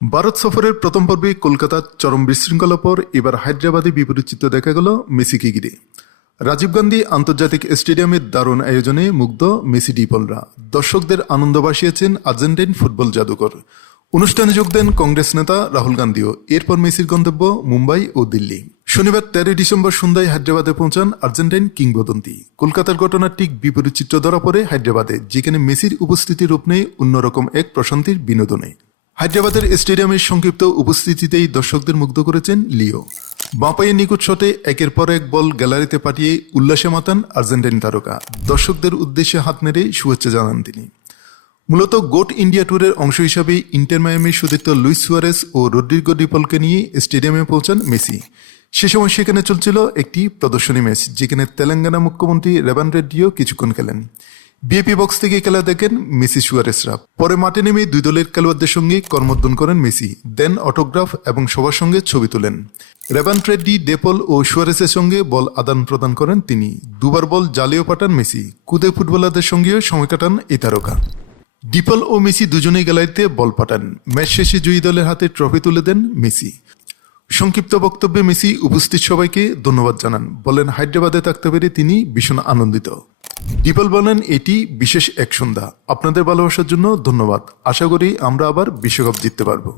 ভারত সফরের প্রথম পর্বে কলকাতার চরম বিশৃঙ্খলার পর এবার হায়দ্রাবাদে বিপরীত চিত্র দেখা গেল মেসিকে ঘিরে। রাজীব গান্ধী আন্তর্জাতিক স্টেডিয়ামের দারুণ আয়োজনে মুগ্ধ মেসি ডিপলরা দর্শকদের আনন্দ ভাসিয়েছেন আর্জেন্টাইন ফুটবল জাদুকর। অনুষ্ঠানে যোগ দেন কংগ্রেস নেতা রাহুল গান্ধীও। এরপর মেসির গন্তব্য মুম্বাই ও দিল্লি। শনিবার 13 ডিসেম্বর সন্ধ্যায় হায়দ্রাবাদে পৌঁছান আর্জেন্টাইন কিংবদন্তি। কলকাতার ঘটনার ঠিক বিপরীত চিত্র ধরা পড়ে হায়দ্রাবাদে, যেখানে মেসির উপস্থিতি রূপ নেয় অন্যরকম এক প্রশান্তির বিনোদনে। হায়দ্রাবাদের স্টেডিয়ামের সংক্ষিপ্ত উপস্থিতিতেই দর্শকদের মুগ্ধ করেছেন লিও। বাঁপাইয়ের নিকুট শটে একের পর এক বল গ্যালারিতে পাঠিয়ে উল্লাসে মাতান আর্জেন্টাইন তারকা। দর্শকদের উদ্দেশ্যে হাত নেড়ে শুভেচ্ছা জানান তিনি। মূলত গোট ইন্ডিয়া ট্যুরের অংশ হিসাবে ইন্টার মায়ামির সতীর্থ লুইস সুয়ারেস ও রদ্রিগো ডিপলকে নিয়ে স্টেডিয়ামে পৌঁছান মেসি। সে সময় সেখানে চলছিল একটি প্রদর্শনী ম্যাচ, যেখানে তেলেঙ্গানা মুখ্যমন্ত্রী রেবান রেড্ডিও কিছুক্ষণ খেলেন। বিএপি বক্স থেকে খেলা দেখেন মেসি সুয়ারেসরা। পরে মাঠে নেমে দুই দলের খেলোয়াড়দের সঙ্গে করমর্দন করেন মেসি, দেন অটোগ্রাফ এবং সবার সঙ্গে ছবি তোলেন। রেবান রেড্ডি, ডেপল ও সুয়ারেসের সঙ্গে বল আদান প্রদান করেন তিনি। দুবার বল জালেও পাঠান মেসি। কুদে ফুটবলারদের সঙ্গেও সময় কাটান এই তারকা। ডিপল ও মেসি দুজনেই গ্যালারিতে বল পাঠান। ম্যাচ শেষে জয়ী দলের হাতে ট্রফি তুলে দেন মেসি। সংক্ষিপ্ত বক্তব্যে মেসি উপস্থিত সবাইকে ধন্যবাদ জানান। বলেন হায়দ্রাবাদে থাকতে পেরে তিনি ভীষণ আনন্দিত। ডিপল বলেন, এটি বিশেষ এক সন্ধ্যা। আপনাদের ভালোবাসার জন্য ধন্যবাদ। আশা করি আমরা আবার বিশ্বকাপ জিততে পারবো।